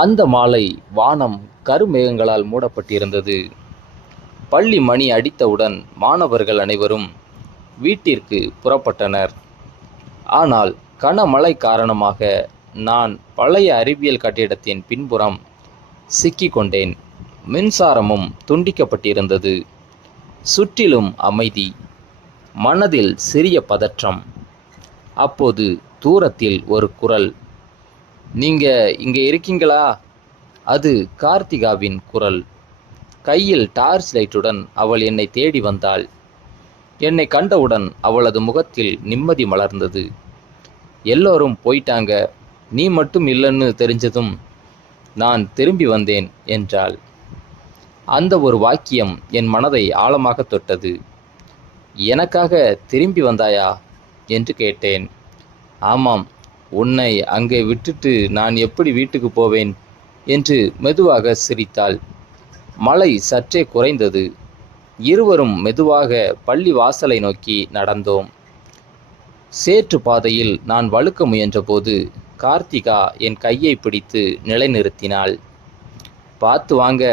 அந்த மாலை வானம் கருமேகங்களால் மூடப்பட்டிருந்தது. பள்ளி மணி அடித்தவுடன் மாணவர்கள் அனைவரும் வீட்டிற்கு புறப்பட்டனர். ஆனால் கனமழை காரணமாக நான் பழைய அறிவியல் கட்டிடத்தின் பின்புறம் சிக்கிக்கொண்டேன். மின்சாரமும் துண்டிக்கப்பட்டிருந்தது. சுற்றிலும் அமைதி, மனதில் சிறிய பதற்றம். அப்போது தூரத்தில் ஒரு குரல், "நீங்க இங்க இருக்கீங்களா?" அது கார்த்திகாவின் குரல். கையில் டார்ச் லைட்டுடன் அவள் என்னை தேடி வந்தாள். என்னை கண்டவுடன் அவளது முகத்தில் நிம்மதி மலர்ந்தது. "எல்லோரும் போயிட்டாங்க, நீ மட்டும் இல்லைன்னு தெரிஞ்சதும் நான் திரும்பி வந்தேன்" என்றாள். அந்த ஒரு வாக்கியம் என் மனதை ஆழமாக தொட்டது. "எனக்காக திரும்பி வந்தாயா?" என்று கேட்டேன். "ஆமாம், உன்னை அங்கே விட்டுட்டு நான் எப்படி வீட்டுக்கு போவேன்?" என்று மெதுவாக சிரித்தாள். மழை சற்றே குறைந்தது. இருவரும் மெதுவாக பள்ளி வாசலை நோக்கி நடந்தோம். சேற்று பாதையில் நான் வழுக்க முயன்றபோது கார்த்திகா என் கையை பிடித்து நிலைநிறுத்தினாள். "பார்த்து வாங்க"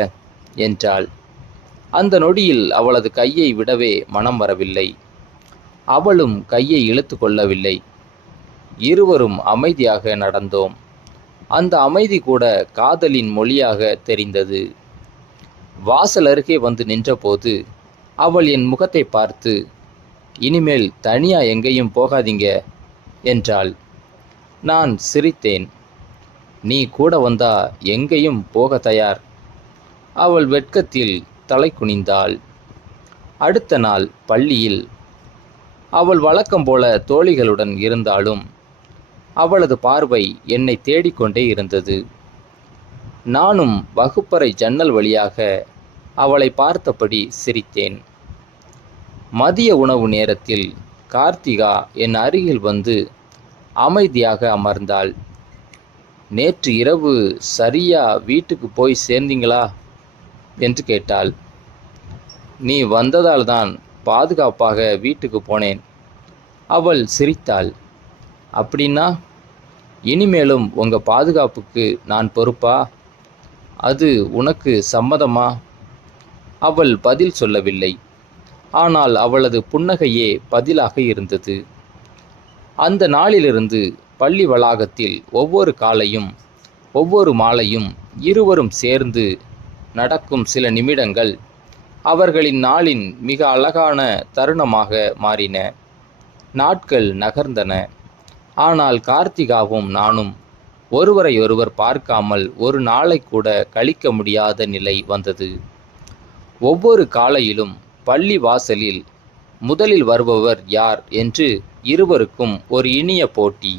என்றாள். அந்த நொடியில் அவளது கையை விடவே மனம் வரவில்லை. அவளும் கையை இழுத்து கொள்ளவில்லை. இருவரும் அமைதியாக நடந்தோம். அந்த அமைதி கூட காதலின் மொழியாக தெரிந்தது. வாசல் அருகே வந்து நின்றபோது அவள் என் முகத்தை பார்த்து, "இனிமேல் தனியா எங்கேயும் போகாதீங்க" என்றாள். நான் சிரித்தேன். "நீ கூட வந்தா எங்கேயும் போக தயார்." அவள் வெட்கத்தில் தலை குனிந்தாள். அடுத்த நாள் பள்ளியில் அவள் வழக்கம் போல தோழிகளுடன் இருந்தாலும் அவளது பார்வை என்னை தேடிக்கொண்டே இருந்தது. நானும் வகுப்பறை ஜன்னல் வழியாக அவளை பார்த்தபடி சிரித்தேன். மதிய உணவு நேரத்தில் கார்த்திகா என் அருகில் வந்து அமைதியாக அமர்ந்தாள். "நேற்று இரவு சரியா வீட்டுக்கு போய் சேர்ந்தீங்களா?" என்று கேட்டாள். "நீ வந்ததால் தான் பாதுகாப்பாக வீட்டுக்கு போனேன்." அவள் சிரித்தாள். "அப்படின்னா இனிமேலும் உங்க பாதுகாப்புக்கு நான் பொறுப்பா? அது உனக்கு சம்மதமா?" அவள் பதில் சொல்லவில்லை. ஆனால் அவளது புன்னகையே பதிலாக இருந்தது. அந்த நாளிலிருந்து பள்ளி வளாகத்தில் ஒவ்வொரு காலையும் ஒவ்வொரு மாலையும் இருவரும் சேர்ந்து நடக்கும் சில நிமிடங்கள் அவர்களின் நாளின் மிக அழகான தருணமாக மாறின. நாட்கள் நகர்ந்தன. ஆனால் கார்த்திகாவும் நானும் ஒருவரையொருவர் பார்க்காமல் ஒரு நாளை கூட கழிக்க முடியாத நிலை வந்தது. ஒவ்வொரு காலையிலும் பள்ளி வாசலில் முதலில் வருபவர் யார் என்று இருவருக்கும் ஒரு இனிய போட்டி.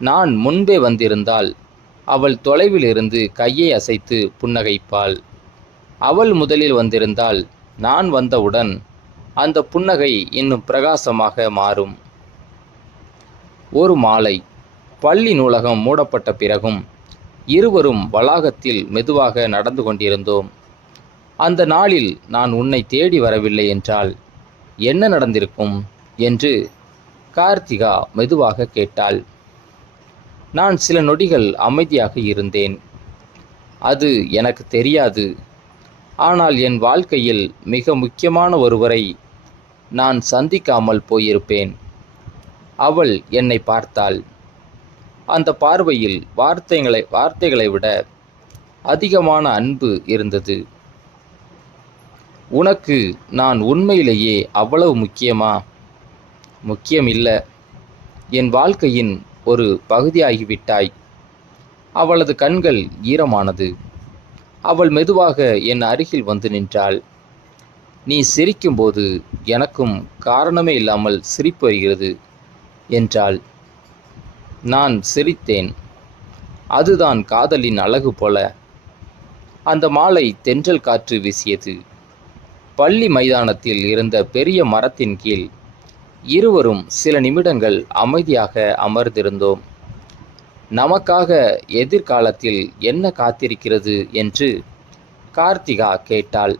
நான் முன்பே வந்திருந்தால் அவள் தொலைவில் இருந்து கையை அசைத்து புன்னகைப்பாள். அவள் முதலில் வந்திருந்தால் நான் வந்தவுடன் அந்த புன்னகை இன்னும் பிரகாசமாக மாறும். ஒரு மாலை பள்ளி நூலகம் மூடப்பட்ட பிறகும் இருவரும் வளாகத்தில் மெதுவாக நடந்து கொண்டிருந்தோம். அந்த நாளில் நான் உன்னை தேடி வரவில்லை என்றால் என்ன நடந்திருக்கும் என்று கார்த்திகா மெதுவாக கேட்டாள். நான் சில நொடிகள் அமைதியாக இருந்தேன். "அது எனக்கு தெரியாது. ஆனால் என் வாழ்க்கையில் மிக முக்கியமான ஒருவரை நான் சந்திக்காமல் போயிருப்பேன்." அவள் என்னை பார்த்தாள். அந்த பார்வையில் வார்த்தைகளை விட அதிகமான அன்பு இருந்தது. "உனக்கு நான் உண்மையிலேயே அவ்வளவு முக்கியமா?" "முக்கியம் இல்ல. என் வாழ்க்கையின் ஒரு பகுதியாகிவிட்டாய்." அவளது கண்கள் ஈரமானது. அவள் மெதுவாக என் அருகில் வந்து நின்றாள். "நீ சிரிக்கும்போது எனக்கும் காரணமே இல்லாமல் சிரிப்பு வருகிறது" என்றாள். நான் சிரித்தேன். "அதுதான் காதலின் அழகு போல." அந்த மாலை தென்றல் காற்று வீசியது. பள்ளி மைதானத்தில் இருந்த பெரிய மரத்தின் கீழ் இருவரும் சில நிமிடங்கள் அமைதியாக அமர்ந்திருந்தோம். நமக்காக எதிர்காலத்தில் என்ன காத்திருக்கிறது என்று கார்த்திகா கேட்டாள்.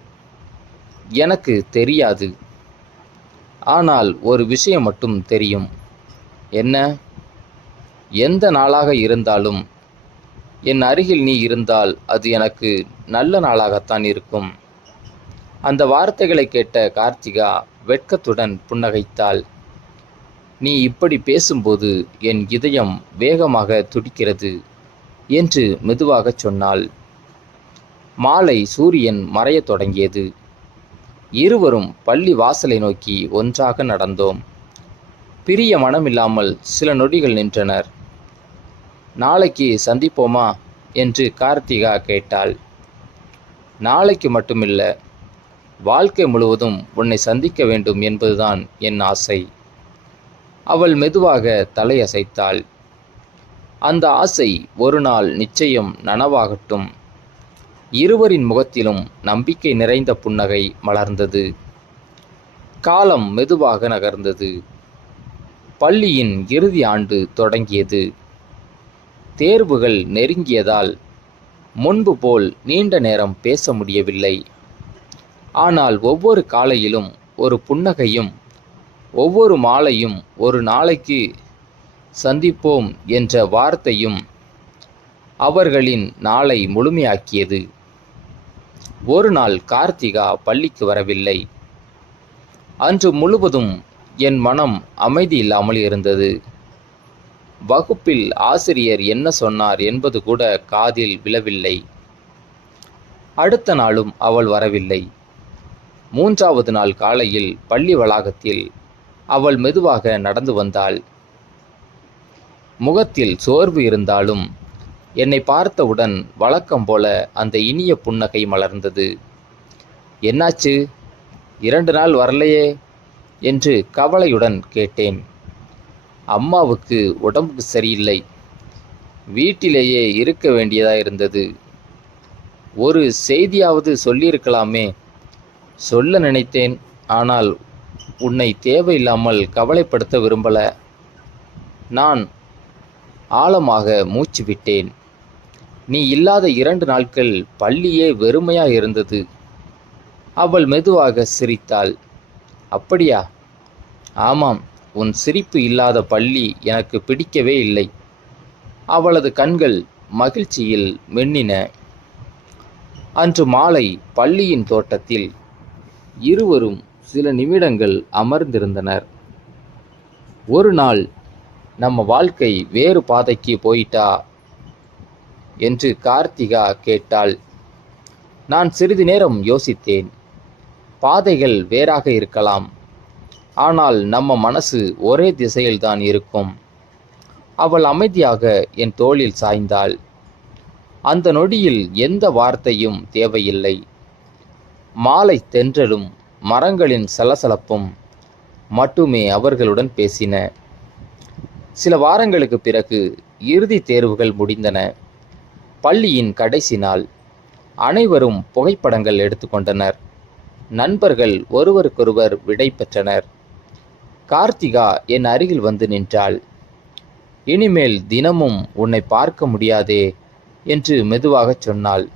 "எனக்கு தெரியாது. ஆனால் ஒரு விஷயம் மட்டும் தெரியும்." "என்ன?" "எந்த நாளாக இருந்தாலும் என் அருகில் நீ இருந்தால் அது எனக்கு நல்ல நாளாகத்தான் இருக்கும். அந்த வார்த்தைகளை கேட்ட கார்த்திகா வெட்கத்துடன் புன்னகைத்தாள். நீ இப்படி பேசும்போது என் இதயம் வேகமாக துடிக்கிறது என்று மெதுவாகச் சொன்னாள். மாலை சூரியன் மறையத் தொடங்கியது. இருவரும் பள்ளி வாசலை நோக்கி ஒன்றாக நடந்தோம். பிரிய மனமில்லாமல் சில நொடிகள் நின்றனர். நாளைக்கு சந்திப்போமா என்று கார்த்திகா கேட்டாள். நாளைக்கு மட்டுமில்ல, வாழ்க்கை முழுவதும் உன்னை சந்திக்க வேண்டும் என்பதுதான் என் ஆசை. அவள் மெதுவாக தலையசைத்தாள். அந்த ஆசை ஒரு நாள் நிச்சயம் நனவாகட்டும். இருவரின் முகத்திலும் நம்பிக்கை நிறைந்த புன்னகை மலர்ந்தது. காலம் மெதுவாக நகர்ந்தது. பள்ளியின் இறுதி ஆண்டு தொடங்கியது. தேர்வுகள் நெருங்கியதால் முன்பு போல் நீண்ட நேரம் பேச முடியவில்லை. ஆனால் ஒவ்வொரு காலையிலும் ஒரு புன்னகையும், ஒவ்வொரு மாலையும் ஒரு நாளைக்கு சந்திப்போம் என்ற வார்த்தையும் அவர்களின் நாளை முழுமையாக்கியது. ஒரு நாள் கார்த்திகா பள்ளிக்கு வரவில்லை. அன்று முழுவதும் என் மனம் அமைதி இல்லாமல் இருந்தது. வகுப்பில் ஆசிரியர் என்ன சொன்னார் என்பது கூட காதில் விழவில்லை. அடுத்த நாளும் அவள் வரவில்லை. 3வது நாள் காலையில் பள்ளி வளாகத்தில் அவள் மெதுவாக நடந்து வந்தாள். முகத்தில் சோர்வு இருந்தாலும் என்னை பார்த்தவுடன் வழக்கம் போல அந்த இனிய புன்னகை மலர்ந்தது. என்னாச்சு, 2 நாள் வரலையே என்று கவலையுடன் கேட்டேன். அம்மாவுக்கு உடம்புக்கு சரியில்லை, வீட்டிலேயே இருக்க வேண்டியதாக இருந்தது. ஒரு செய்தியாவது சொல்லியிருக்கலாமே. சொல்ல நினைத்தேன், ஆனால் உன்னை தேவையில்லாமல் கவலைப்படுத்த விரும்பல. நான் ஆழமாக மூச்சு விட்டேன். நீ இல்லாத 2 நாட்கள் பள்ளியே வெறுமையாக இருந்தது. அவள் மெதுவாக சிரித்தாள். அப்படியா? ஆமாம், உன் சிரிப்பு இல்லாத பள்ளி எனக்கு பிடிக்கவே இல்லை. அவளது கண்கள் மகிழ்ச்சியில் மின்னின. அன்று மாலை பள்ளியின் தோட்டத்தில் இருவரும் சில நிமிடங்கள் அமர்ந்திருந்தனர். ஒரு நாள் நம்ம வாழ்க்கை வேறு பாதைக்கு போயிட்டா என்று கார்த்திகா கேட்டாள். நான் சிறிது நேரம் யோசித்தேன். பாதைகள் வேறாக இருக்கலாம், ஆனால் நம்ம மனசு ஒரே திசையில்தான் இருக்கும். அவள் அமைதியாக என் தோளில் சாய்ந்தாள். அந்த நொடியில் எந்த வார்த்தையும் தேவையில்லை. மாலை தென்றலும் மரங்களின் சலசலப்பும் மட்டுமே அவர்களுடன் பேசின. சில வாரங்களுக்கு பிறகு இறுதி தேர்வுகள் முடிந்தன. பள்ளியின் கடைசி நாள். அனைவரும் புகைப்படங்கள் எடுத்துக்கொண்டனர். நண்பர்கள் ஒருவருக்கொருவர் விடை பெற்றனர். கார்த்திகா என் அருகில் வந்து நின்றாள். இனிமேல் தினமும் உன்னை பார்க்க முடியாதே என்று மெதுவாகச் சொன்னாள்.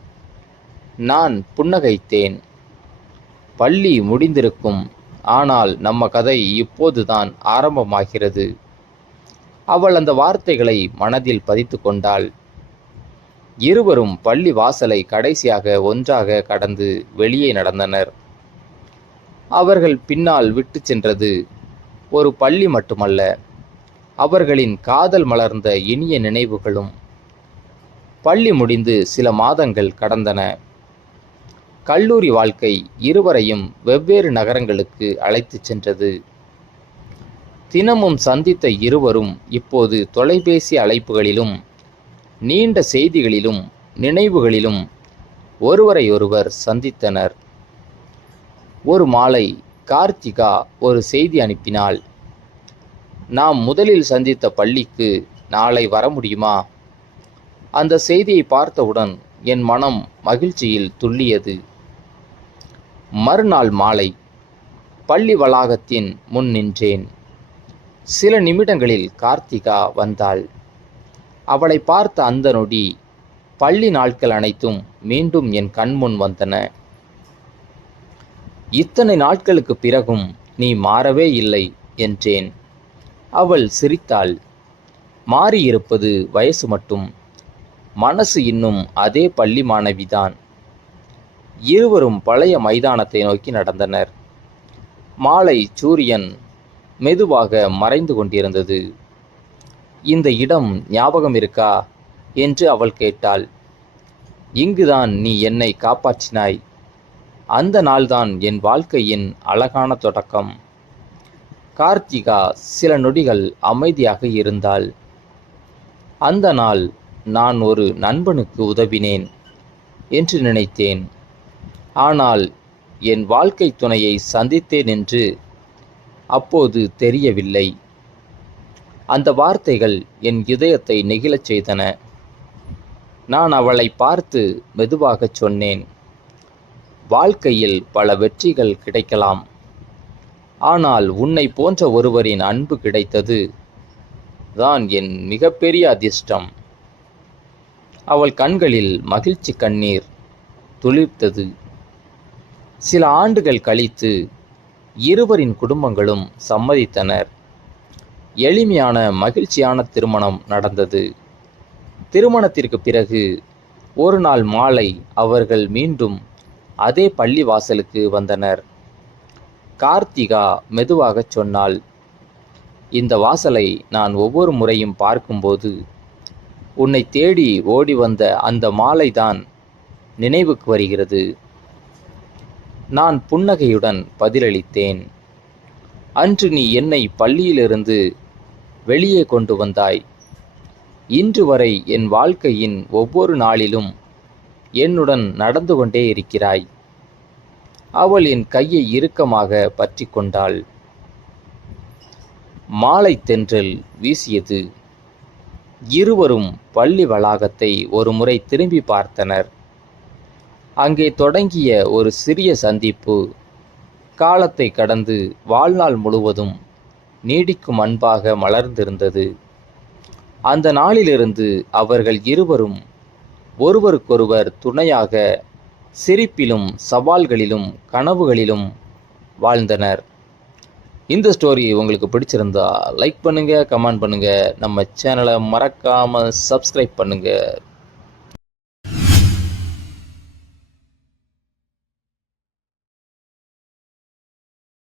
நான் புன்னகைத்தேன். பள்ளி முடிந்திருக்கும், ஆனால் நம்ம கதை இப்போதுதான் ஆரம்பமாகிறது. அவள் அந்த வார்த்தைகளை மனதில் பதித்து கொண்டாள். இருவரும் பள்ளி வாசலை கடைசியாக ஒன்றாக கடந்து வெளியே நடந்தனர். அவர்கள் பின்னால் விட்டு சென்றது ஒரு பள்ளி மட்டுமல்ல, அவர்களின் காதல் மலர்ந்த இனிய நினைவுகளும். பள்ளி முடிந்து சில மாதங்கள் கடந்தன. கல்லூரி வாழ்க்கை இருவரையும் வெவ்வேறு நகரங்களுக்கு அழைத்துச் சென்றது. தினமும் சந்தித்த இருவரும் இப்போது தொலைபேசி அழைப்புகளிலும் நீண்ட செய்திகளிலும் நினைவுகளிலும் ஒருவரையொருவர் சந்தித்தனர். ஒரு மாலை கார்த்திகா ஒரு செய்தி அனுப்பினாள். நாம் முதலில் சந்தித்த பள்ளிக்கு நாளை வர முடியுமா? அந்த செய்தியை பார்த்தவுடன் என் மனம் மகிழ்ச்சியில் துள்ளியது. மறுநாள் மாலை பள்ளி வளாகத்தின் முன் நின்றேன். சில நிமிடங்களில் கார்த்திகா வந்தாள். அவளை பார்த்த அந்த நொடி பள்ளி நாட்கள் அனைத்தும் மீண்டும் என் கண்முன் வந்தன. இத்தனை நாட்களுக்கு பிறகும் நீ மாறவே இல்லை என்றேன். அவள் சிரித்தாள். மாறியிருப்பது வயசு மட்டும். மனசு இன்னும் அதே பள்ளி மாணவிதான். இருவரும் பழைய மைதானத்தை நோக்கி நடந்தனர். மாலை சூரியன் மெதுவாக மறைந்து கொண்டிருந்தது. இந்த இடம் ஞாபகம் இருக்கா என்று அவள் கேட்டாள். இங்குதான் நீ என்னை காப்பாற்றினாய். அந்த நாள்தான் என் வாழ்க்கையின் அழகான தொடக்கம். கார்த்திகா சில நொடிகள் அமைதியாக இருந்தாள். அந்த நாள் நான் ஒரு நண்பனுக்கு உதவினேன் என்று நினைத்தேன். ஆனால் என் வாழ்க்கை துணையை சந்தித்தேன் என்று அப்போது தெரியவில்லை. அந்த வார்த்தைகள் என் இதயத்தை நெகிழச் செய்தன. நான் அவளை பார்த்து மெதுவாகச் சொன்னேன், வாழ்க்கையில் பல வெற்றிகள் கிடைக்கலாம். ஆனால் உன்னை போன்ற ஒருவரின் அன்பு கிடைத்தது தான் என் மிகப்பெரிய அதிர்ஷ்டம். அவள் கண்களில் மகிழ்ச்சி கண்ணீர் துளிர்த்தது. சில ஆண்டுகள் கழித்து இருவரின் குடும்பங்களும் சம்மதித்தனர். எளிமையான மகிழ்ச்சியான திருமணம் நடந்தது. திருமணத்திற்கு பிறகு ஒரு நாள் மாலை அவர்கள் மீண்டும் அதே பள்ளி வாசலுக்கு வந்தனர். கார்த்திகா மெதுவாகச் சொன்னாள், இந்த வாசலை நான் ஒவ்வொரு முறையும் பார்க்கும்போது உன்னை தேடி ஓடி வந்த அந்த மாலைதான் நினைவுக்கு வருகிறது. நான் புன்னகையுடன் பதிலளித்தேன். அன்று நீ என்னை பள்ளியிலிருந்து வெளியே கொண்டு வந்தாய். இன்று வரை என் வாழ்க்கையின் ஒவ்வொரு நாளிலும் என்னுடன் நடந்து கொண்டே இருக்கிறாய். அவள் என் கையை இறுக்கமாக பற்றி கொண்டாள். மாலை தென்றல் வீசியது. இருவரும் பள்ளி வளாகத்தை ஒரு முறை திரும்பி பார்த்தனர். அங்கே தொடங்கிய ஒரு சிறிய சந்திப்பு காலத்தை கடந்து வாழ்நாள் முழுவதும் நீடிக்கும் அன்பாக மலர்ந்திருந்தது. அந்த நாளிலிருந்து அவர்கள் இருவரும் ஒருவருக்கொருவர் துணையாக சிரிப்பிலும் சவால்களிலும் கனவுகளிலும் வாழ்ந்தனர். இந்த ஸ்டோரி உங்களுக்கு பிடிச்சிருந்தா லைக் பண்ணுங்கள், கமெண்ட் பண்ணுங்கள், நம்ம சேனலை மறக்காமல் சப்ஸ்கிரைப் பண்ணுங்கள்.